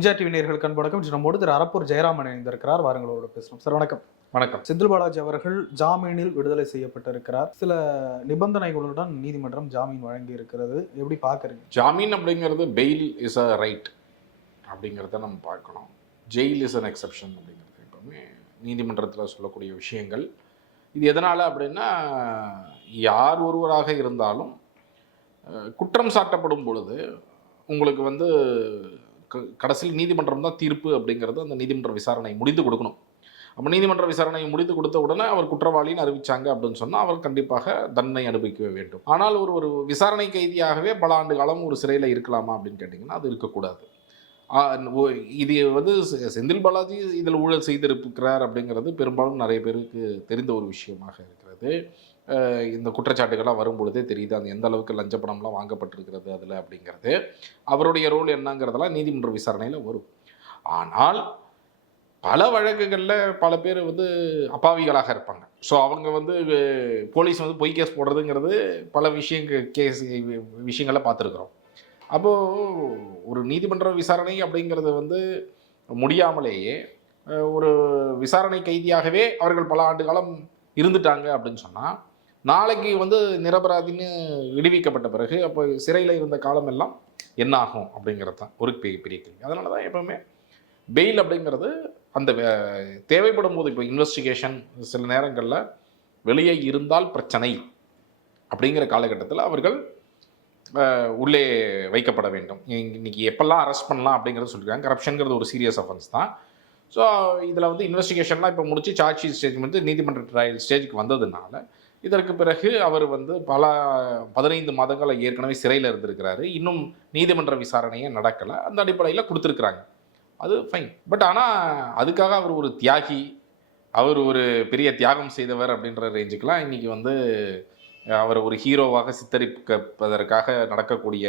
MGR TV வணக்கம். இன்று நம்மோடு திரு அரப்பூர் ஜெயராமன் இணைந்திருக்கிறார். வாருங்களோட பேசணும் சார் வணக்கம். வணக்கம். செந்தில் பாலாஜி அவர்கள் ஜாமீனில் விடுதலை செய்யப்பட்டிருக்கிறார். சில நிபந்தனைகளுடன் நீதிமன்றம் ஜாமீன் வழங்கி இருக்கிறது எப்படி பாக்குறீங்க ஜாமீன் அப்படிங்கிறது பெயில் இஸ் அ ரைட் அப்படிங்கிறத நம்ம பார்க்கணும். ஜெயில் இஸ் அன் எக்ஸப்ஷன் அப்படிங்கிறது எப்பவுமே நீதிமன்றத்தில் சொல்லக்கூடிய விஷயங்கள். இது எதனால் அப்படின்னா யார் ஒருவராக இருந்தாலும் குற்றம் சாட்டப்படும் பொழுது உங்களுக்கு வந்து கடைசியில் நீதிமன்றம் தான் தீர்ப்பு அப்படிங்கிறது அந்த நீதிமன்ற விசாரணை முடித்து கொடுக்கணும். அப்போ நீதிமன்ற விசாரணை முடித்து கொடுத்த உடனே அவர் குற்றவாளின்னு அறிவிச்சாங்க அப்படின்னு சொன்னால் அவர் கண்டிப்பாக தண்டனை அனுபவிக்க வேண்டும். ஆனால் ஒரு ஒரு விசாரணை கைதியாகவே பல ஆண்டு காலம் ஒரு சிறையில் இருக்கலாமா அப்படின்னு கேட்டிங்கன்னா அது இருக்கக்கூடாது. இது வந்து செ- செந்தில் பாலாஜி இதில் ஊழல் செய்திருக்கிறார் அப்படிங்கிறது பெரும்பாலும் நிறைய பேருக்கு தெரிந்த ஒரு விஷயமாக இருக்கிறது. இந்த குற்றச்சாட்டுகள்லாம் வரும்பொழுதே தெரியுது. அந்த எந்த அளவுக்கு லஞ்ச பணம்லாம் வாங்கப்பட்டிருக்கிறது அதில் அப்படிங்கிறது. அவருடைய ரோல் என்னங்கிறதெல்லாம் நீதிமன்ற விசாரணையில் வரும். ஆனால் பல வழக்குகளில் பல பேர் வந்து அப்பாவிகளாக இருப்பாங்க. ஸோ அவங்க வந்து போலீஸ் வந்து பொய் கேஸ் போடுறதுங்கிறது பல விஷயங்க கேஸ் விஷயங்களை பார்த்துருக்குறோம். அப்போது ஒரு நீதிமன்ற விசாரணை அப்படிங்கிறது வந்து முடியாமலேயே ஒரு விசாரணை கைதியாகவே அவர்கள் பல ஆண்டு காலம் இருந்துட்டாங்க அப்படின்னு சொன்னால் நாளைக்கு வந்து நிரபராதின்னு விடுவிக்கப்பட்ட பிறகு அப்போ சிறையில் இருந்த காலமெல்லாம் என்ன ஆகும் அப்படிங்கிறது தான் ஒரு பெரிய பெரிய கேள்வி. அதனால தான் எப்பவுமே பெயில் அப்படிங்கிறது அந்த தேவைப்படும் போது இப்போ இன்வெஸ்டிகேஷன் சில நேரங்களில் வெளியே இருந்தால் பிரச்சனை அப்படிங்கிற காலகட்டத்தில் அவர்கள் உள்ளே வைக்கப்பட வேண்டும். இங்க- இன்னைக்கு எப்பெல்லாம் அரெஸ்ட் பண்ணலாம் அப்படிங்கிறத சொல்லியிருக்காங்க கரப்ஷனுங்கிறது ஒரு சீரியஸ் அஃபென்ஸ் தான். ஸோ இதில் வந்து இன்வெஸ்டிகேஷன்லாம் இப்போ முடிச்சு சார்ஜ் ஷீட் ஸ்டேஜ் வந்து நீதிமன்ற ட்ரையல் ஸ்டேஜுக்கு வந்ததுனால இதற்கு பிறகு அவர் வந்து பல பதினைந்து மாதங்கள் ஏற்கனவே சிறையில் இருந்திருக்கிறாரு. இன்னும் நீதிமன்ற விசாரணையே நடக்கலை. அந்த அடிப்படையில் கொடுத்துருக்குறாங்க. அது ஃபைன் பட் ஆனால் அதுக்காக அவர் ஒரு தியாகி அவர் ஒரு பெரிய தியாகம் செய்தவர் அப்படின்ற ரேஞ்சுக்கெலாம் இன்றைக்கி வந்து அவர் ஒரு ஹீரோவாக சித்தரிப்பதற்காக நடக்கக்கூடிய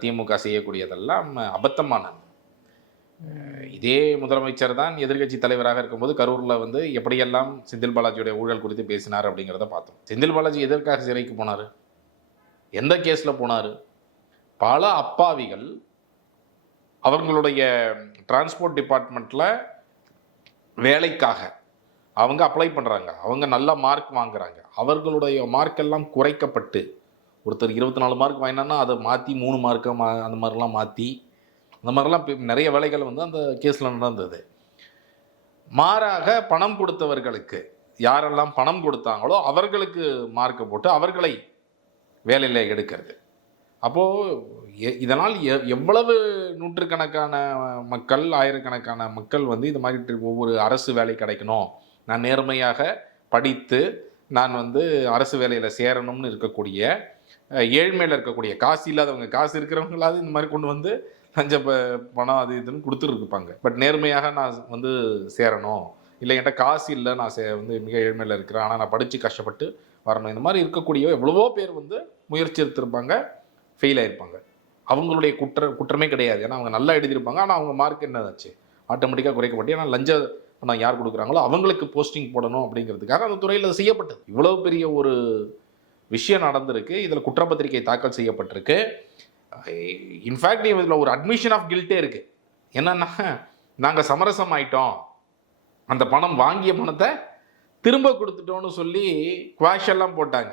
திமுக செய்யக்கூடியதெல்லாம் அபத்தமானது. இதே முதலமைச்சர் தான் எதிர்க்கட்சி தலைவராக இருக்கும்போது கரூரில் வந்து எப்படியெல்லாம் செந்தில் பாலாஜியுடைய ஊழல் குறித்து பேசினார் அப்படிங்கிறத பார்த்தோம். செந்தில் பாலாஜி எதற்காக சிறைக்கு போனார்? எந்த கேஸில் போனார்? பல அப்பாவிகள் அவங்களுடைய டிரான்ஸ்போர்ட் டிபார்ட்மெண்ட்டில் வேலைக்காக அவங்க அப்ளை பண்ணுறாங்க அவங்க நல்ல மார்க் வாங்குறாங்க. அவர்களுடைய மார்க் எல்லாம் குறைக்கப்பட்டு ஒருத்தர் இருபத்தி நாலு மார்க் வாங்கினான்னா அதை மாற்றி மூணு மார்க்கை மா அந்த மாதிரிலாம் மாற்றி அந்த மாதிரிலாம் நிறைய வேலைகள் வந்து அந்த கேஸில் நடந்தது. மாறாக பணம் கொடுத்தவர்களுக்கு யாரெல்லாம் பணம் கொடுத்தாங்களோ அவர்களுக்கு மார்க்கை போட்டு அவர்களை வேலையில் எடுக்கிறது. அப்போது இதனால் எ- எவ்வளவு நூற்றுக்கணக்கான மக்கள் ஆயிரக்கணக்கான மக்கள் வந்து இது மாதிரி ஒவ்வொரு அரசு வேலை கிடைக்கணும். நான் நேர்மையாக படித்து நான் வந்து அரசு வேலையில் சேரணும்னு இருக்கக்கூடிய ஏழ்மையில் இருக்கக்கூடிய காசு இல்லாதவங்க காசு இருக்கிறவங்களாவது இந்த மாதிரி கொண்டு வந்து லஞ்ச ப- பணம் அது இதுன்னு கொடுத்துருப்பாங்க பட் நேர்மையாக நான் வந்து சேரணும். இல்லை என்கிட்ட காசு இல்லை நான் சே வந்து மிக ஏழ்மையில் இருக்கிறேன். ஆனால் நான் படித்து கஷ்டப்பட்டு வரணும். இந்த மாதிரி இருக்கக்கூடிய எவ்வளவோ பேர் வந்து முயற்சி எடுத்திருப்பாங்க ஃபெயில் ஆகிருப்பாங்க அவங்களுடைய குற்ற குற்றமே கிடையாது. ஏன்னா அவங்க நல்லா எழுதியிருப்பாங்க. ஆனால் அவங்க மார்க் என்ன ஆச்சு ஆட்டோமேட்டிக்காக குறைக்கப்பட்டு. ஏன்னா லஞ்ச பணம் யார் கொடுக்குறாங்களோ அவங்களுக்கு போஸ்டிங் போடணும் அப்படிங்கிறதுக்காக அந்த துறையில் அது செய்யப்பட்டது. இவ்வளோ பெரிய ஒரு விஷயம் நடந்திருக்கு. இதில் குற்றப்பத்திரிகை தாக்கல் செய்யப்பட்டிருக்கு. இன்ஃபேக்ட் இதில் ஒரு அட்மிஷன் ஆஃப் கில்ட்டே இருக்குது என்னன்னா நாங்கள் சமரசம் ஆயிட்டோம். அந்த பணம் வாங்கிய பணத்தை திரும்ப கொடுத்துட்டோன்னு சொல்லி குவாஷ் எல்லாம் போட்டாங்க.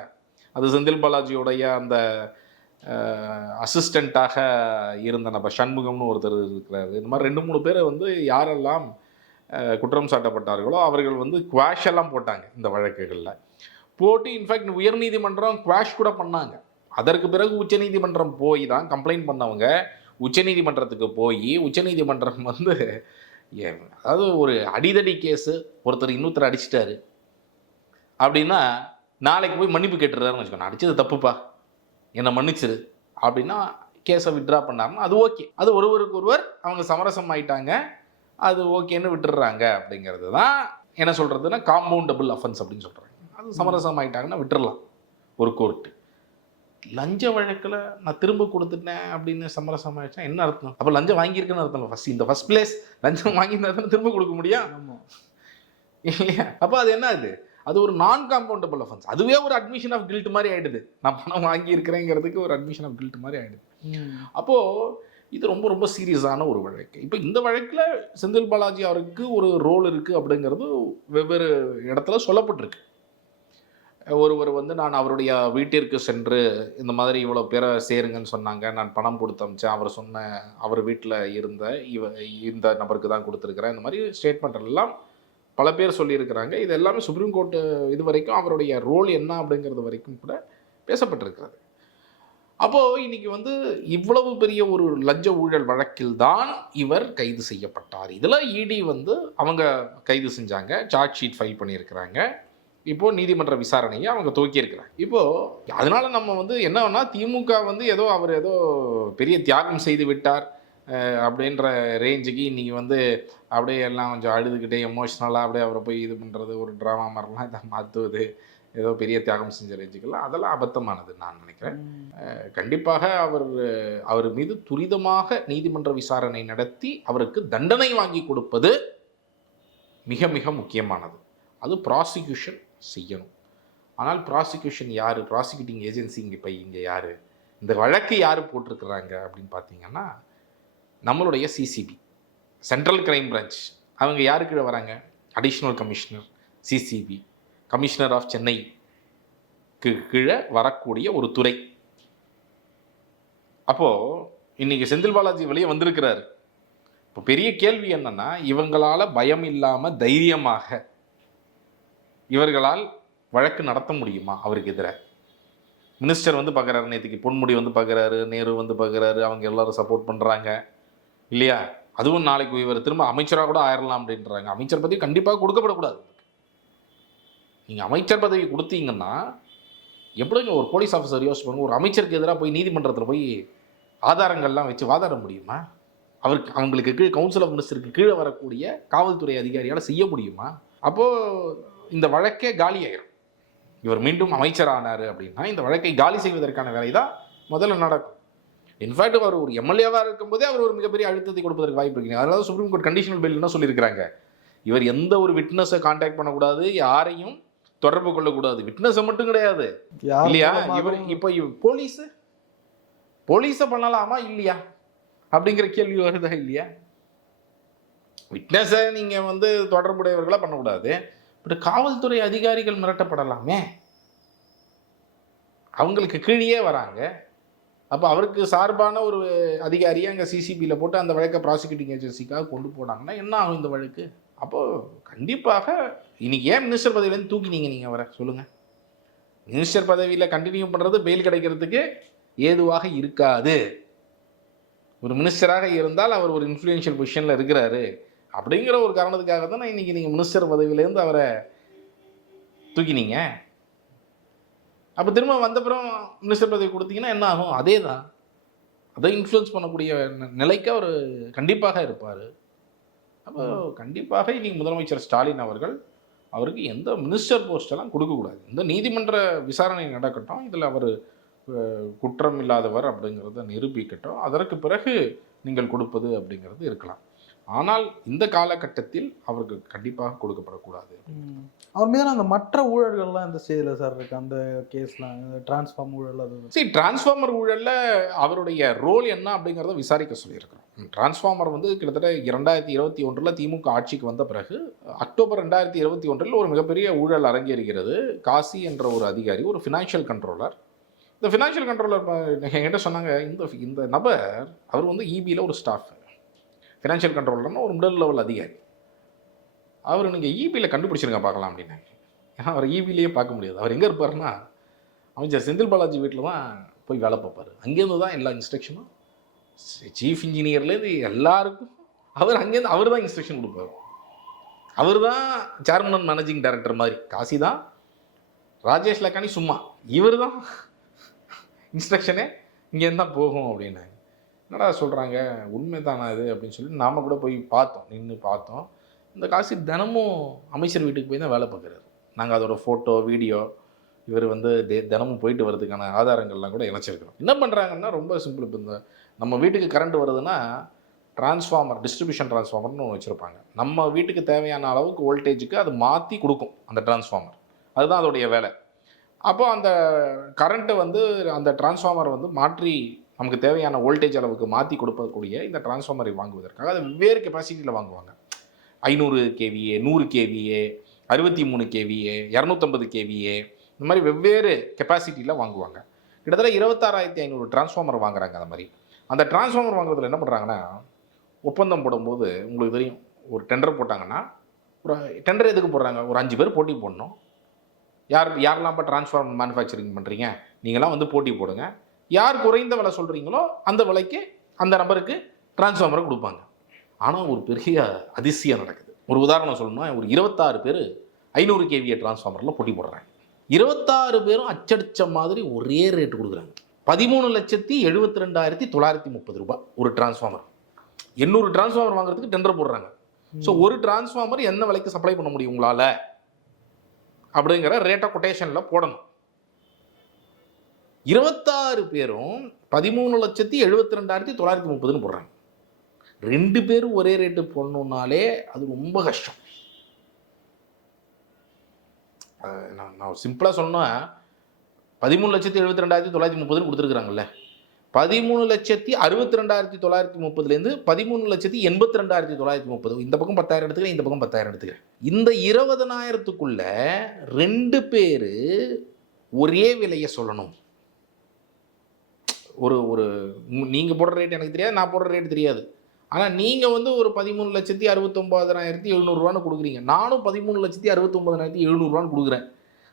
அது செந்தில் பாலாஜியோடைய அந்த அசிஸ்டண்ட்டாக இருந்த நம்ம சண்முகம்னு ஒருத்தர் இருக்கிறாரு. இந்த மாதிரி ரெண்டு மூணு பேரை வந்து யாரெல்லாம் குற்றம் சாட்டப்பட்டார்களோ அவர்கள் வந்து குவாஷ் எல்லாம் போட்டாங்க இந்த வழக்குகளில். போட்டு இன்ஃபேக்ட் உயர்நீதிமன்றம் குவாஷ் கூட பண்ணாங்க. அதற்கு பிறகு உச்சநீதிமன்றம் போய் தான் கம்ப்ளைண்ட் பண்ணவங்க உச்சநீதிமன்றத்துக்கு போய் உச்சநீதிமன்றம் வந்து ஏ- அதாவது ஒரு அடிதடி கேஸு ஒருத்தர் இன்னொருத்தர் அடிச்சிட்டாரு. அப்படின்னா நாளைக்கு போய் மன்னிப்பு கேட்டுறாருன்னு வச்சுக்கோங்க. அடிச்சது தப்புப்பா. என்னை மன்னிச்சிரு. அப்படின்னா கேஸை விட்ரா பண்ணாருன்னா அது ஓகே. அது ஒருவருக்கு ஒருவர் அவங்க சமரசம் ஆயிட்டாங்க. அது ஓகேன்னு விட்டுடுறாங்க அப்படிங்கிறது தான் என்ன சொல்கிறதுன்னா காம்பவுண்டபிள் அஃபென்ஸ் அப்படின்னு சொல்கிறாங்க அது சமரசம் ஆயிட்டாங்கன்னா விட்டுறலாம். ஒரு கோர்ட்டு லஞ்ச வழக்கில் நான் திரும்ப கொடுத்துட்டேன் அப்படின்னு சமரசம் ஆயிடுச்சா? என்ன அர்த்தம்? அப்போ லஞ்சம் வாங்கியிருக்குன்னு அர்த்தம் ஃபஸ்ட் இந்த ஃபர்ஸ்ட் பிளேஸ் லஞ்சம் வாங்கியிருந்தா தானே திரும்ப கொடுக்க முடியும்? இல்லையா? அப்போ அது என்ன அது அது ஒரு நான் காம்பவுண்டபிள் அஃபென்ஸ் அதுவே ஒரு அட்மிஷன் ஆஃப் கில்ட் மாதிரி ஆயிடுது. நான் பணம் வாங்கி இருக்கிறேங்கிறதுக்கு ஒரு அட்மிஷன் ஆஃப் கில்ட் மாதிரி ஆயிடுது. அப்போது இது ரொம்ப ரொம்ப சீரியஸான ஒரு வழக்கு. இப்போ இந்த வழக்கில் செந்தில் பாலாஜி அவருக்கு ஒரு ரோல் இருக்குது அப்படிங்கிறது வெவ்வேறு இடத்துல சொல்லப்பட்டிருக்கு. ஒருவர் வந்து நான் அவருடைய வீட்டிற்கு சென்று இந்த மாதிரி இவ்வளோ பேரை சேருங்கன்னு சொன்னாங்க. நான் பணம் கொடுத்து அமிச்சேன். அவர் சொன்ன அவர் வீட்டில் இருந்த இவ இந்த நபருக்கு தான் கொடுத்துருக்குறேன். இந்த மாதிரி ஸ்டேட்மெண்ட் எல்லாம் பல பேர் சொல்லியிருக்கிறாங்க. இது எல்லாமே சுப்ரீம் கோர்ட்டு இது வரைக்கும் அவருடைய ரோல் என்ன அப்படிங்கிறது வரைக்கும் கூட பேசப்பட்டிருக்கிறது. அப்போது இன்னைக்கு வந்து இவ்வளவு பெரிய ஒரு லஞ்ச ஊழல் வழக்கில் தான் இவர் கைது செய்யப்பட்டார். இதில் இடி வந்து அவங்க கைது செஞ்சாங்க. சார்ஜ் ஷீட் ஃபைல் பண்ணியிருக்கிறாங்க. இப்போ நீதிமன்ற விசாரணையை அவங்க துவக்கியிருக்கிறாங்க இப்போ அதனால நம்ம வந்து என்னன்னா திமுக வந்து ஏதோ அவர் ஏதோ பெரிய தியாகம் செய்து விட்டார் அப்படின்ற ரேஞ்சுக்கு இன்னைக்கு வந்து அப்படியே எல்லாம் கொஞ்சம் அழுதுகிட்டே எமோஷ்னலாக அப்படியே அவரை போய் இது பண்ணுறது ஒரு ட்ராமா மாதிரிலாம் இதை மாற்றுவது ஏதோ பெரிய தியாகம் செஞ்ச ரேஞ்சுக்கெல்லாம் அதெல்லாம் அபத்தமானது நான் நினைக்கிறேன். கண்டிப்பாக அவர் அவர் மீது துரிதமாக நீதிமன்ற விசாரணை நடத்தி அவருக்கு தண்டனை வாங்கி கொடுப்பது மிக மிக முக்கியமானது. அது ப்ராசிக்யூஷன் செய்யணும். ஆனால் ப்ராசிக்யூஷன் யார்? ப்ராசிக்யூட்டிங் ஏஜென்சி இங்கே இப்போ இங்கே யார்? இந்த வழக்கு யார் போட்டிருக்கிறாங்க அப்படின்னு பார்த்தீங்கன்னா நம்மளுடைய சிசிபி சென்ட்ரல் கிரைம் பிரான்ச் அவங்க யாரு கீழே வராங்க? Additional commissioner CCB commissioner of சென்னைக்கு கீழே வரக்கூடிய ஒரு துறை. அப்போது இன்றைக்கி செந்தில் பாலாஜி வெளியே வந்திருக்கிறாரு. இப்போ பெரிய கேள்வி என்னன்னா இவங்களால பயம் இல்லாமல் தைரியமாக இவர்களால் வழக்கு நடத்த முடியுமா அவருக்கு எதிராக மினிஸ்டர் வந்து பார்க்குறாரு நேற்றுக்கு பொன்முடி வந்து பார்க்குறாரு நேரு வந்து பார்க்குறாரு அவங்க எல்லோரும் சப்போர்ட் பண்ணுறாங்க இல்லையா? அதுவும் நாளைக்கு இவர் திரும்ப அமைச்சராக கூட ஆயிரலாம் அப்படின்றாங்க. அமைச்சர் பதவி கண்டிப்பாக கொடுக்கப்படக்கூடாது. நீங்கள் அமைச்சர் பதவி கொடுத்தீங்கன்னா எப்படிங்க ஒரு போலீஸ் ஆஃபீஸர் யோசிச்சு பாருங்க ஒரு அமைச்சருக்கு எதிராக போய் நீதிமன்றத்தில் போய் ஆதாரங்கள்லாம் வச்சு வாதாட முடியுமா? அவருக்கு அவங்களுக்கு கீழே கவுன்சில் ஆஃப் மினிஸ்டருக்கு கீழே வரக்கூடிய காவல்துறை அதிகாரியால் செய்ய முடியுமா? அப்போது இந்த வழக்கே காலியாயிரும். இவர் மீண்டும் அமைச்சர் ஆனார் அப்படின்னா இந்த வழக்கை காலி செய்வதற்கான வேலை தான் முதல்ல நடக்கும். இன்ஃபேக்ட் அவர் ஒரு எம்எல்ஏவாக இருக்கும்போதே அவர் ஒரு மிகப்பெரிய அழுத்தத்தை கொடுப்பதற்கு வாய்ப்பு இருக்கு. அதனால சுப்ரீம் கோர்ட் கண்டிஷனல் பெயில் என்ன சொல்லியிருக்கிறாங்க. இவர் எந்த ஒரு விட்னஸை காண்டாக்ட் பண்ணக்கூடாது யாரையும் தொடர்பு கொள்ளக்கூடாது. விட்னஸை மட்டும் கிடையாது. இல்லையா? இவர் இப்போ போலீஸ்? போலீஸை பண்ணலாமா இல்லையா? அப்படிங்கிற கேள்வி வருதா இல்லையா? விட்னஸை நீங்கள் வந்து தொடர்புடையவர்களாக பண்ணக்கூடாது. பட் காவல்துறை அதிகாரிகள் மிரட்டப்படலாமே? அவங்களுக்கு கீழே வராங்க. அப்போ அவருக்கு சார்பான ஒரு அதிகாரியை அங்கே சிசிபியில் போட்டு அந்த வழக்கை ப்ராசிக்யூட்டிங் ஏஜென்சிக்காக கொண்டு போனாங்கன்னா என்ன ஆகும் இந்த வழக்கு? அப்போது கண்டிப்பாக இன்னைக்கு ஏன் மினிஸ்டர் பதவியிலேருந்து தூக்கினீங்க நீங்கள் வர சொல்லுங்கள் மினிஸ்டர் பதவியில் கண்டினியூ பண்ணுறது பெயில் கிடைக்கிறதுக்கு ஏதுவாக இருக்காது. ஒரு மினிஸ்டராக இருந்தால் அவர் ஒரு இன்ஃப்ளூயன்ஷியல் பொசிஷனில் இருக்கிறாரு. அப்படிங்கிற ஒரு காரணத்துக்காக தானே இன்றைக்கி நீங்கள் மினிஸ்டர் பதவியிலேருந்து அவரை தூக்கினீங்க. அப்போ திரும்ப வந்தப்புறம் மினிஸ்டர் பதவி கொடுத்தீங்கன்னா என்ன ஆகும்? அதே தான் அதை இன்ஃப்ளூயன்ஸ் பண்ணக்கூடிய நிலைக்கு அவர் கண்டிப்பாக இருப்பார். அப்போ கண்டிப்பாக இன்றைக்கி முதலமைச்சர் ஸ்டாலின் அவர்கள் அவருக்கு எந்த மினிஸ்டர் போஸ்டெல்லாம் கொடுக்கக்கூடாது இந்த நீதிமன்ற விசாரணை நடக்கட்டும் இதில் அவர் குற்றம் இல்லாதவர் அப்படிங்கிறத நிரூபிக்கட்டும். அதற்கு பிறகு நீங்கள் கொடுப்பது அப்படிங்கிறது இருக்கலாம். ஆனால் இந்த காலகட்டத்தில் அவருக்கு கண்டிப்பாக கொடுக்கப்படக்கூடாது. அவர் மீதான அந்த மற்ற ஊழல்கள்லாம் இந்த ஸ்டேஜில் சார் இருக்கு? அந்த கேஸ்லாம் டிரான்ஸ்ஃபார்ம் ஊழல் அது சரி டிரான்ஸ்ஃபார்மர் ஊழலில் அவருடைய ரோல் என்ன அப்படிங்கிறத விசாரிக்க சொல்லியிருக்கிறோம். டிரான்ஸ்ஃபார்மர் வந்து கிட்டத்தட்ட இரண்டாயிரத்தி இருபத்தி ஒன்றில் திமுக ஆட்சிக்கு வந்த பிறகு அக்டோபர் ரெண்டாயிரத்தி இருபத்தி ஒன்றில் ஒரு மிகப்பெரிய ஊழல் அரங்கேறுகிறது. காசி என்ற ஒரு அதிகாரி ஒரு ஃபினான்ஷியல் கண்ட்ரோலர் இந்த ஃபினான்ஷியல் கண்ட்ரோலர் என்கிட்ட சொன்னாங்க இந்த இந்த நபர் அவர் வந்து இபியில் ஒரு ஸ்டாஃப் ஃபினான்ஷியல் கண்ட்ரோலர்னா ஒரு மிடில் லெவல் அதிகாரி. அவர் நீங்கள் ஈபியில் கண்டுபிடிச்சிருங்க பார்க்கலாம் அப்படின்னாங்க ஏன்னா அவர் ஈபிலேயே பார்க்க முடியாது. அவர் எங்கே இருப்பாருன்னா அமைச்சர் செந்தில் பாலாஜி வீட்டில் தான் போய் வேலை பார்ப்பார். அங்கேருந்து தான் எல்லா இன்ஸ்ட்ரக்ஷனும் சீஃப் இன்ஜினியர்லேருந்து எல்லாருக்கும் அவர் அங்கேருந்து அவர் தான் இன்ஸ்ட்ரக்ஷன் கொடுப்பார். அவர் தான் சேர்மன் அண்ட் மேனேஜிங் டைரக்டர் மாதிரி. காசி தான் ராஜேஷ் லக்கானி சும்மா. இவர் தான் இன்ஸ்ட்ரக்ஷனே இங்கேருந்து தான் போகும் அப்படின்னாங்க என்னடா சொல்கிறாங்க உண்மை தானா இது? அப்படின்னு சொல்லி நாம் கூட போய் பார்த்தோம். நின்று பார்த்தோம். இந்த காசி தினமும் அமைச்சர் வீட்டுக்கு போய் தான் வேலை பார்க்குறாரு. நாங்கள் அதோட ஃபோட்டோ வீடியோ இவர் வந்து டே- தினமும் போயிட்டு வர்றதுக்கான ஆதாரங்கள்லாம் கூட இணைச்சிருக்கிறோம். என்ன பண்ணுறாங்கன்னா ரொம்ப சிம்பிள் இப்போ இந்த நம்ம வீட்டுக்கு கரண்ட் வருதுன்னா டிரான்ஸ்ஃபார்மர் டிஸ்ட்ரிபியூஷன் டிரான்ஸ்ஃபார்மர்னு ஒன்று வச்சுருப்பாங்க. நம்ம வீட்டுக்கு தேவையான அளவுக்கு வோல்டேஜுக்கு அது மாற்றி கொடுக்கும் அந்த டிரான்ஸ்ஃபார்மர் அதுதான் அதோடைய வேலை. அப்போ அந்த கரண்ட்டை வந்து அந்த டிரான்ஸ்ஃபார்மர் வந்து மாற்றி நமக்கு தேவையான வோல்டேஜ் அளவுக்கு மாற்றி கொடுக்கக்கூடிய இந்த டிரான்ஸ்ஃபார்மரை வாங்குவதற்காக அதை வெவ்வேறு கெப்பாசிட்டியில் வாங்குவாங்க. ஐநூறு கேவிஏ நூறு கேவிஏ அறுபத்தி மூணு கேவிஏ இரநூத்தம்பது கேவிஏ இந்த மாதிரி வெவ்வேறு கெப்பாசிட்டியில் வாங்குவாங்க. கிட்டத்தட்ட இருபத்தாறாயிரத்தி ஐநூறு டிரான்ஸ்ஃபார்மர் வாங்குறாங்க அந்த மாதிரி. அந்த டிரான்ஸ்ஃபார்மர் வாங்குறதுல என்ன பண்ணுறாங்கன்னா ஒப்பந்தம் போடும்போது உங்களுக்கு தெரியும் ஒரு டெண்டர் போட்டாங்கன்னா ஒரு டெண்டர் எதுக்கு போடுறாங்க? ஒரு அஞ்சு பேர் போட்டி போடணும். யார் யாரெல்லாம் இப்போ டிரான்ஸ்ஃபார்மர் மேனுஃபேக்சரிங் பண்ணுறீங்க நீங்களாம் வந்து போட்டி போடுங்க. யார் குறைந்த விலை சொல்கிறீங்களோ அந்த விலைக்கு அந்த நபருக்கு டிரான்ஸ்ஃபார்மரை கொடுப்பாங்க. ஆனால் ஒரு பெரிய அதிசயம் நடக்குது. ஒரு உதாரணம் சொல்லணும்னா ஒரு இருபத்தாறு பேர் ஐநூறு கேவிஏ டிரான்ஸ்ஃபார்மரில் போட்டி போடுறாங்க. இருபத்தாறு பேரும் அச்சடிச்ச மாதிரி ஒரே ரேட்டு கொடுக்குறாங்க. பதிமூணு லட்சத்தி எழுபத்தி ரெண்டாயிரத்தி தொள்ளாயிரத்தி முப்பது ரூபாய் ஒரு டிரான்ஸ்ஃபார்மர் எண்ணூறு டிரான்ஸ்ஃபார்மர் வாங்குறதுக்கு டெண்டர் போடுறாங்க. ஸோ ஒரு டிரான்ஸ்ஃபார்மர் என்ன விலைக்கு சப்ளை பண்ண முடியும் உங்களால்? அப்படிங்கிற ரேட்டை கொட்டேஷனில் போடணும். இருபத்தாறு பேரும் பதிமூணு லட்சத்தி எழுபத்தி ரெண்டாயிரத்தி தொள்ளாயிரத்தி முப்பதுன்னு போடுறாங்க. ரெண்டு பேரும் ஒரே ரேட்டு போடணுன்னாலே அது ரொம்ப கஷ்டம். நான் நான் சிம்பிளாக சொன்னால் பதிமூணு லட்சத்தி எழுபத்தி ரெண்டாயிரத்தி தொள்ளாயிரத்தி முப்பதுன்னு கொடுத்துருக்குறாங்கல்ல. பதிமூணு லட்சத்தி அறுபத்தி ரெண்டாயிரத்தி தொள்ளாயிரத்தி முப்பதுலேருந்து பதிமூணு லட்சத்தி எண்பத்தி ரெண்டாயிரத்தி தொள்ளாயிரத்தி முப்பது. இந்த பக்கம் பத்தாயிரம் எடுத்துக்கிறேன் இந்த பக்கம் பத்தாயிரம் எடுத்துக்கிறேன். இந்த இருபதனாயிரத்துக்குள்ள ரெண்டு பேர் ஒரே விலையை சொல்லணும். ஒரு ஒரு நீங்கள் போடுற ரேட் எனக்கு தெரியாது நான் போடுற ரேட் தெரியாது. ஆனால் நீங்கள் வந்து ஒரு பதிமூணு லட்சத்தி அறுபத்தொம்பதாயிரத்தி எழுநூறுவான்னு கொடுக்குறீங்க. நானும் பதிமூணு லட்சத்தி அறுபத்தொம்பதாயிரத்தி எழுநூறுவான்னு கொடுக்குறேன்.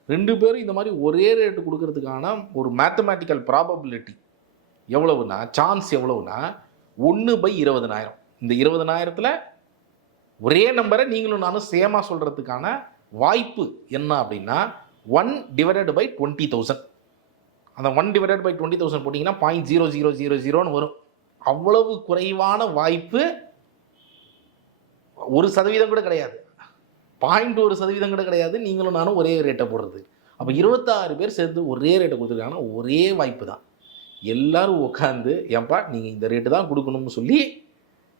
ரெண்டு பேரும் இந்த மாதிரி ஒரே ரேட்டு கொடுக்கறதுக்கான ஒரு மேத்தமேட்டிக்கல் ப்ராபபிலிட்டி எவ்வளவுனா சான்ஸ் எவ்வளவுனா ஒன்று பை இருபதனாயிரம். இந்த இருபதனாயிரத்தில் ஒரே நம்பரை நீங்களும் நானும் சேமாக சொல்கிறதுக்கான வாய்ப்பு என்ன அப்படின்னா one divided by twenty thousand அந்த one divided by twenty thousand போட்டிங்கன்னா பாயிண்ட் ஜீரோ ஜீரோ ஜீரோ ஜீரோன்னு வரும். அவ்வளவு குறைவான வாய்ப்பு ஒரு சதவீதம் கூட கிடையாது. பாயிண்ட் ஒரு சதவீதம் கூட கிடையாது. நீங்களும் நானும் ஒரே ரேட்டை போடுறது. அப்போ இருபத்தாறு பேர் சேர்ந்து ஒரே ரேட்டை கொடுத்துருக்காங்கன்னா ஒரே வாய்ப்பு தான். எல்லோரும் உட்காந்து ஏன்பா நீங்கள் இந்த ரேட்டு தான் கொடுக்கணும்னு சொல்லி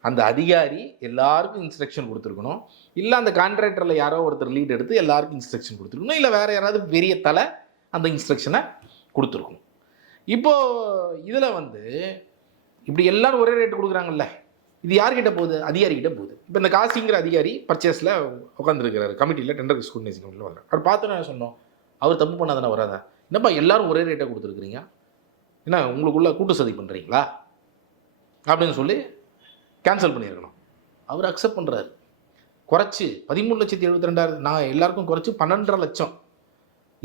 அந்த அதிகாரி எல்லாருக்கும் இன்ஸ்ட்ரக்ஷன் கொடுத்துருக்கணும். இல்லை அந்த கான்ட்ராக்டரில் யாரோ ஒருத்தர் லீட் எடுத்து எல்லாருக்கும் இன்ஸ்ட்ரக்ஷன் கொடுத்துருக்கணும். இல்லை வேறு யாராவது பெரிய தலை அந்த இன்ஸ்ட்ரக்ஷனை கொடுத்துருக்கும். இப்போது இதில் வந்து இப்படி எல்லோரும் ஒரே ரேட்டு கொடுக்குறாங்கல்ல இது யார்கிட்ட போகுது? அதிகாரிகிட்ட போகுது. இப்போ இந்த காசிங்கிற அதிகாரி பர்ச்சேஸில் உட்காந்துருக்கிறாரு கமிட்டியில் டெண்டர் ஸ்கூட்னைசிங் கமிட்டியில் வர்றாரு. அவர் பார்த்து நான் சொன்னோம்? அவர் தப்பு பண்ணாதானே வராதா? என்னப்பா எல்லாரும் ஒரே ரேட்டை கொடுத்துருக்குறீங்க? என்ன உங்களுக்குள்ள கூட்டு சதி பண்ணுறீங்களா அப்படின்னு சொல்லி கேன்சல் பண்ணியிருக்கணும். அவர் அக்செப்ட் பண்ணுறாரு குறைச்சி பதிமூணு லட்சத்தி எழுபத்தி ரெண்டாயிரம் நான் எல்லாருக்கும் குறைச்சி பன்னெண்டரை லட்சம்.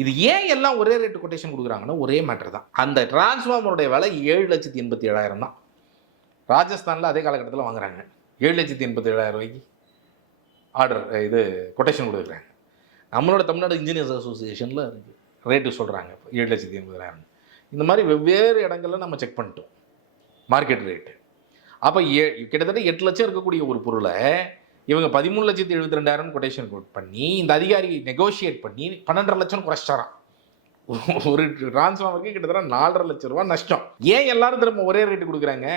இது ஏன் எல்லாம் ஒரே ரேட்டு கொட்டேஷன் கொடுக்குறாங்கன்னா ஒரே மேட்டர் தான். அந்த டிரான்ஸ்ஃபார்மருடைய விலை ஏழு லட்சத்தி எண்பத்தி ஏழாயிரம் தான். ராஜஸ்தானில் அதே காலகட்டத்தில் வாங்குறாங்க. ஏழு லட்சத்தி எண்பத்தி ஏழாயிரம் ரூபாய்க்கு ஆர்டர் இது கொட்டேஷன் கொடுக்குறாங்க. நம்மளோட தமிழ்நாடு இன்ஜினியர்ஸ் அசோசியேஷனில் இருக்குது ரேட்டு சொல்கிறாங்க ஏழு லட்சத்தி எண்பதாயிரம் இந்த மாதிரி வெவ்வேறு இடங்கள்ல நம்ம செக் பண்ணிட்டோம். மார்க்கெட் ரேட்டு அப்போ ஏ கிட்டத்தட்ட எட்டு லட்சம் இருக்கக்கூடிய ஒரு பொருளை இவங்க பதிமூணு லட்சத்தி எழுபத்தி ரெண்டாயிரம் கொட்டேஷன் பண்ணி இந்த அதிகாரி நெகோஷியேட் பண்ணி பன்னெண்டரை லட்சம் குறைச்சிட்டாராம். ஒரு டிரான்ஸ்ஃபார்மருக்கு கிட்டத்தட்ட நாலரை லட்சம் ரூபா நஷ்டம். ஏன் எல்லாரும் திரும்ப ஒரே ரேட்டு கொடுக்குறாங்க?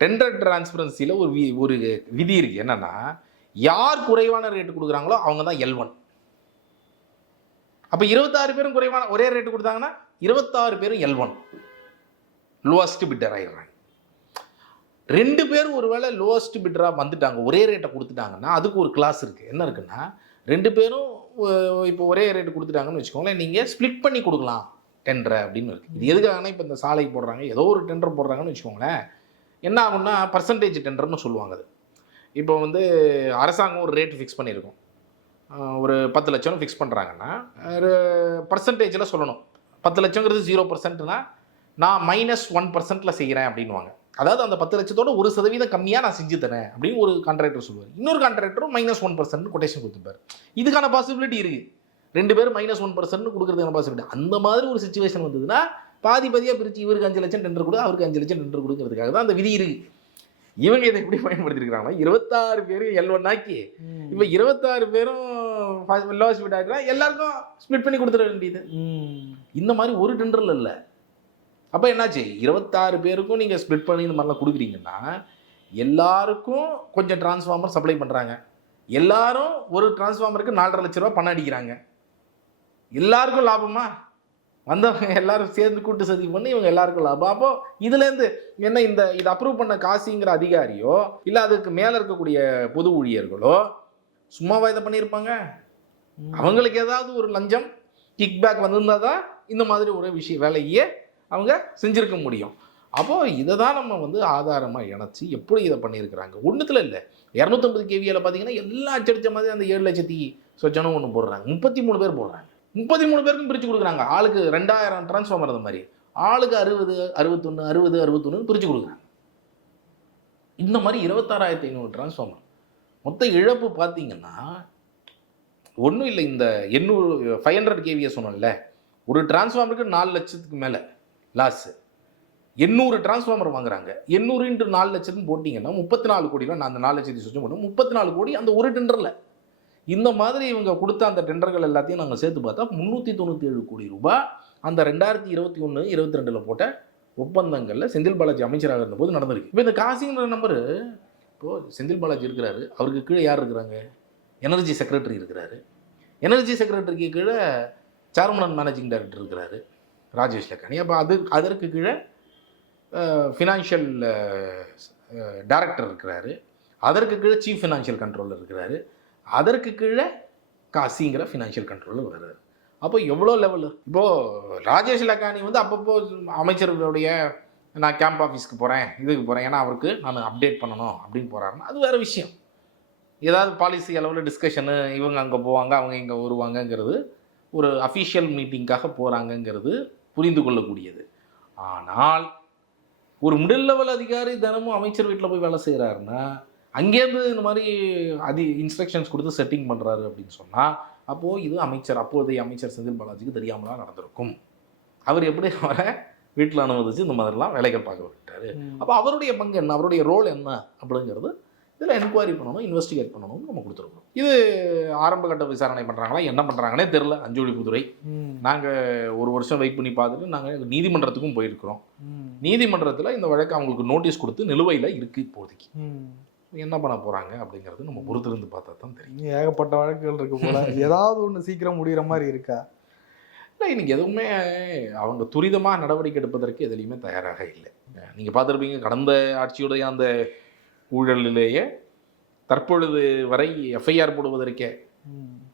டெண்டர் டிரான்ஸ்பரன்சியில் ஒரு வி ஒரு விதி இருக்குது என்னன்னா யார் குறைவான ரேட்டு கொடுக்குறாங்களோ அவங்க தான் எல் ஒன் அப்போ இருபத்தாறு பேரும் குறைவான ஒரே ரேட்டு கொடுத்தாங்கன்னா இருபத்தாறு பேரும் எல் ஒன் லோவஸ்ட் பிட்டர் ஆயிடுறாங்க. ரெண்டு பேர் ஒருவேளை லோவஸ்ட் பிட்டராக வந்துட்டாங்க ஒரே ரேட்டை கொடுத்துட்டாங்கன்னா அதுக்கு ஒரு கிளாஸ் இருக்குது என்ன இருக்குன்னா ரெண்டு பேரும் இப்போ ஒரே ரேட்டு கொடுத்துட்டாங்கன்னு வச்சுக்கோங்களேன் நீங்கள் ஸ்ப்ளிட் பண்ணி கொடுக்கலாம் டெண்டரை அப்படின்னு இருக்குது இது எதுக்காகனா இப்போ இந்த சாலை போடுறாங்க ஏதோ ஒரு டெண்டர் போடுறாங்கன்னு வச்சுக்கோங்களேன் என்ன ஆகும்னா பர்சன்டேஜ் டெண்டர்னு சொல்லுவாங்க அது. இப்போ வந்து அரசாங்கம் ஒரு ரேட் ஃபிக்ஸ் பண்ணியிருக்கோம். ஒரு பத்து லட்சம் ஃபிக்ஸ் பண்ணுறாங்கன்னா ஒரு பர்சன்டேஜில் சொல்லணும். பத்து லட்சங்கிறது ஜீரோ பர்சன்ட்னா நான் மைனஸ் ஒன் பர்சன்ட்டில் செய்கிறேன் அப்படின்வாங்க அதாவது அந்த பத்து லட்சத்தோட ஒரு சதவீதம் கம்மியாக நான் செஞ்சு தரேன் அப்படின்னு ஒரு கான்ட்ராக்டர் சொல்லுவார். இன்னொரு கான்ட்ராக்டரும் மைனஸ் ஒன் பர்சன்ட் கொட்டேஷன் கொடுத்துப்பார் இதுக்கான பாசிபிலிட்டி இருக்குது ரெண்டு பேரும் மைனஸ் ஒன் பர்சன்ட் கொடுக்குறதுக்கான பாசிபிலிட்டி அந்த மாதிரி ஒரு சுச்சுவேஷன் வந்ததுன்னா பாதி பாதியாக பிரித்து இவருக்கு அஞ்சு லட்சம் டெண்டர் கொடு அவருக்கு அஞ்சு லட்சம் டெண்டர் கொடுக்கறதுக்காக தான் அந்த விதி இருக்குது இவங்க இதை எப்படி பயன்படுத்திருக்காங்கன்னா இருபத்தாறு பேர் எல் ஒன் ஆக்கி இப்போ இருபத்தாறு பேரும் லாஸ் ஸ்பீட் ஆகிட்டா எல்லாருக்கும் ஸ்ப்ளிட் பண்ணி கொடுத்துட வேண்டியது. இந்த மாதிரி ஒரு டெண்டரில் இல்லை. அப்போ என்னாச்சு? இருபத்தாறு பேருக்கும் நீங்கள் ஸ்ப்ளிட் பண்ணி இந்த மாதிரிலாம் கொடுக்குறீங்கன்னா எல்லாருக்கும் கொஞ்சம் டிரான்ஸ்ஃபார்மர் சப்ளை பண்ணுறாங்க எல்லாரும் ஒரு டிரான்ஸ்ஃபார்மருக்கு நாலரை லட்ச ரூபா பணம் அடிக்கிறாங்க. எல்லாருக்கும் லாபமா? வந்தவங்க எல்லாரும் சேர்ந்து கூட்டு சதி பண்ணி இவங்க எல்லாருக்கும் லாபம். அப்போ இதுலேருந்து என்ன இந்த இதை அப்ரூவ் பண்ண காசிங்கிற அதிகாரியோ இல்லை அதுக்கு மேலே இருக்கக்கூடிய பொது ஊழியர்களோ சும்மாவா இதை பண்ணியிருப்பாங்க? அவங்களுக்கு ஏதாவது ஒரு லஞ்சம் கிக் பேக் வந்திருந்தா தான் இந்த மாதிரி ஒரு விஷயம் வேலையே அவங்க செஞ்சுருக்க முடியும். அப்போது இதை தான் நம்ம வந்து ஆதாரமாக இணைச்சி எப்படி இதை பண்ணியிருக்கிறாங்க? ஒன்றுத்தில் இல்லை. இரநூத்தம்பது கேவியில் பார்த்தீங்கன்னா எல்லாம் அச்சடித்த மாதிரி அந்த ஏழு லட்சத்தி சொச்சனும் ஒன்று போடுறாங்க. முப்பத்தி மூணு பேர் போடுறாங்க. முப்பத்தி மூணு பேருக்கும் பிரித்து கொடுக்குறாங்க. ஆளுக்கு ரெண்டாயிரம் டிரான்ஸ்ஃபார்மர் அந்த மாதிரி. ஆளுக்கு அறுபது அறுபத்தொன்று அறுபது அறுபத்தொன்னு பிரித்து கொடுக்குறாங்க. இந்த மாதிரி இருபத்தாறாயிரத்தி ஐநூறு டிரான்ஸ்ஃபார்மர் மொத்த இழப்பு பார்த்தீங்கன்னா ஒன்றும் இல்லை. இந்த எண்ணூறு ஃபைவ் ஹண்ட்ரட் கேவியை சொன்னோம்ல. ஒரு டிரான்ஸ்ஃபார்மருக்கு நாலு லட்சத்துக்கு மேலே. லாஸு எண்ணூறு டிரான்ஸ்ஃபார்மர் வாங்குறாங்க. எண்ணூறு இன்ட்டு நாலு லட்சம்னு போட்டிங்கன்னா முப்பத்தி நாலு கோடி நான் அந்த நாலு லட்சத்தி சுற்றி பண்ணுவோம் முப்பத்தி நாலு கோடி அந்த ஒரு டெண்டரில் இந்த மாதிரி இவங்க கொடுத்த அந்த டெண்டர்கள் எல்லாத்தையும் நாங்கள் சேர்த்து பார்த்தா முந்நூற்றி தொண்ணூற்றி ஏழு கோடி ரூபாய் அந்த ரெண்டாயிரத்தி இருபத்தி ஒன்று இருபத்தி ரெண்டில் போட்ட ஒப்பந்தங்களில் செந்தில் பாலாஜி அமைச்சராக இருந்தபோது நடந்திருக்கு. இப்போ இந்த காசிங்கிற நம்பரு இப்போது செந்தில் பாலாஜி இருக்கிறாரு. அவருக்கு கீழே யார் இருக்கிறாங்க? எனர்ஜி செக்ரட்டரி இருக்கிறாரு. எனர்ஜி செக்ரட்டரிக்கு கீழே சேர்மன் மேனேஜிங் டைரக்டர் இருக்கிறாரு. ராஜேஷ் லக்கானி. அப்போ அது அதற்கு கீழே ஃபினான்ஷியல் டைரக்டர் இருக்கிறாரு. அதற்கு கீழே சீஃப் ஃபினான்ஷியல் கண்ட்ரோலர் இருக்கிறாரு. அதற்கு கீழே காசிங்கிற ஃபினான்ஷியல் கண்ட்ரோலர் வர்றாரு. அப்போ எவ்வளோ லெவலு இப்போது ராஜேஷ் லக்கானி வந்து அப்பப்போ அமைச்சர்களுடைய நான் கேம்ப் ஆஃபீஸ்க்கு போகிறேன் இதுக்கு போகிறேன் ஏன்னா அவருக்கு நான் அப்டேட் பண்ணணும் அப்படின்னு போகிறாருன்னா அது வேறு விஷயம். ஏதாவது பாலிசி அளவில் டிஸ்கஷனு இவங்க அங்கே போவாங்க அவங்க இங்கே வருவாங்கங்கிறது ஒரு அஃபிஷியல் மீட்டிங்காக போகிறாங்கங்கிறது புரிந்து கொள்ளக்கூடியது. ஆனால் ஒரு மிடில் லெவல் அதிகாரி தினமும் அமைச்சர் வீட்டில் போய் வேலை செய்கிறாருன்னா அங்கேருந்து இந்த மாதிரி அதி இன்ஸ்ட்ரக்ஷன்ஸ் கொடுத்து செட்டிங் பண்ணுறாரு அப்படின்னு சொன்னால் அப்போது இது அமைச்சர் அப்போதைய அமைச்சர் செந்தில் பாலாஜிக்கு தெரியாமலாம் நடந்திருக்கும். அவர் எப்படி அவரை வீட்டில் அனுமதிச்சு இந்த மாதிரிலாம் வேலைகள் பார்க்க விட்டாரு அப்போ அவருடைய பங்கு என்ன? அவருடைய ரோல் என்ன? அப்படிங்கிறது இதில் என்கொயரி பண்ணணும் இன்வெஸ்டிகேட் பண்ணணும்னு நம்ம கொடுத்துருக்கோம். இது ஆரம்ப கட்ட விசாரணை பண்ணுறாங்களா என்ன பண்ணுறாங்கன்னே தெரில அஞ்சொழிப்புத்துறை. நாங்கள் ஒரு வருஷம் வெயிட் பண்ணி பார்த்துட்டு நாங்கள் நீதிமன்றத்துக்கும் போயிருக்கிறோம். நீதிமன்றத்தில் இந்த வழக்கு அவங்களுக்கு நோட்டீஸ் கொடுத்து நிலுவையில் இருக்குது இப்போதைக்கு. என்ன பண்ண போகிறாங்க அப்படிங்கிறது நம்ம பொறுத்திருந்து பார்த்தா தான் தெரியும் ஏகப்பட்ட வழக்குகள் இருக்கு போல. ஏதாவது ஒண்ணு சீக்கிரம் முடிகிற மாதிரி இருக்கா? இல்லை இன்னைக்கு எதுவுமே அவங்க துரிதமாக நடவடிக்கை எடுப்பதற்கு எதுலையுமே தயாராக இல்லை. நீங்கள் பார்த்துருப்பீங்க கடந்த ஆட்சியுடைய அந்த ஊழலிலேயே தற்பொழுது வரை எஃப்ஐஆர் போடுவதற்கே.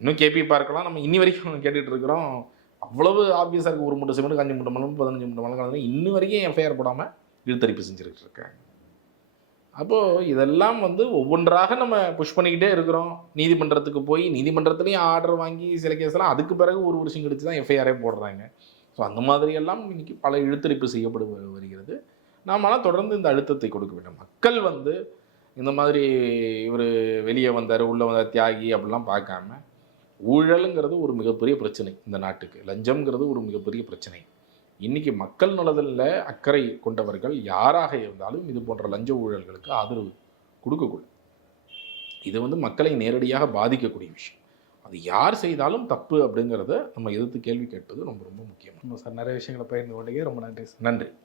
இன்னும் கேபி பார்க்கலாம். நம்ம இன்னி வரைக்கும் கேட்டுட்டு இருக்கிறோம். அவ்வளவு ஆப்வியஸாக இருக்குது ஒரு மூட்டை சிமெண்ட் அஞ்சு மூட்டை மலம் பதினஞ்சு மூட்டை மலம் கலந்து இன்னி வரைக்கும் எஃப்ஐஆர் போடாமல் இழுத்தரிப்பு செஞ்சுக்கிட்டு இருக்காங்க. அப்போது இதெல்லாம் வந்து ஒவ்வொன்றாக நம்ம புஷ் பண்ணிக்கிட்டே இருக்கிறோம். நீதிமன்றத்துக்கு போய் நீதிமன்றத்துலேயும் ஆர்டர் வாங்கி சில கேஸ்லாம் அதுக்கு பிறகு ஒரு வருஷம் கழிச்சு தான் எஃப்ஐஆரே போடுறாங்க. ஸோ அந்த மாதிரியெல்லாம் இன்னைக்கு பல இழுத்தரிப்பு செய்யப்படு வருகிறது. நாம் ஆனால் தொடர்ந்து இந்த அழுத்தத்தை கொடுக்க வேண்டும். மக்கள் வந்து இந்த மாதிரி இவர் வெளியே வந்தார் உள்ளே வந்தார் தியாகி அப்படிலாம் பார்க்காம ஊழலுங்கிறது ஒரு மிகப்பெரிய பிரச்சனை இந்த நாட்டுக்கு. லஞ்சம்ங்கிறது ஒரு மிகப்பெரிய பிரச்சனை. இன்னைக்கு மக்கள் நலனில் அக்கறை கொண்டவர்கள் யாராக இருந்தாலும் இது போன்ற லஞ்ச ஊழல்களுக்கு ஆதரவு கொடுக்கக்கூடாது. இது வந்து மக்களை நேரடியாக பாதிக்கக்கூடிய விஷயம். அது யார் செய்தாலும் தப்பு அப்படிங்கிறத நம்ம எதிர்த்து கேள்வி கேட்பது ரொம்ப ரொம்ப முக்கியம். ஆமா சார் நிறைய விஷயங்களை பகிர்ந்து கொண்டீங்க. ரொம்ப நன்றி நன்றி.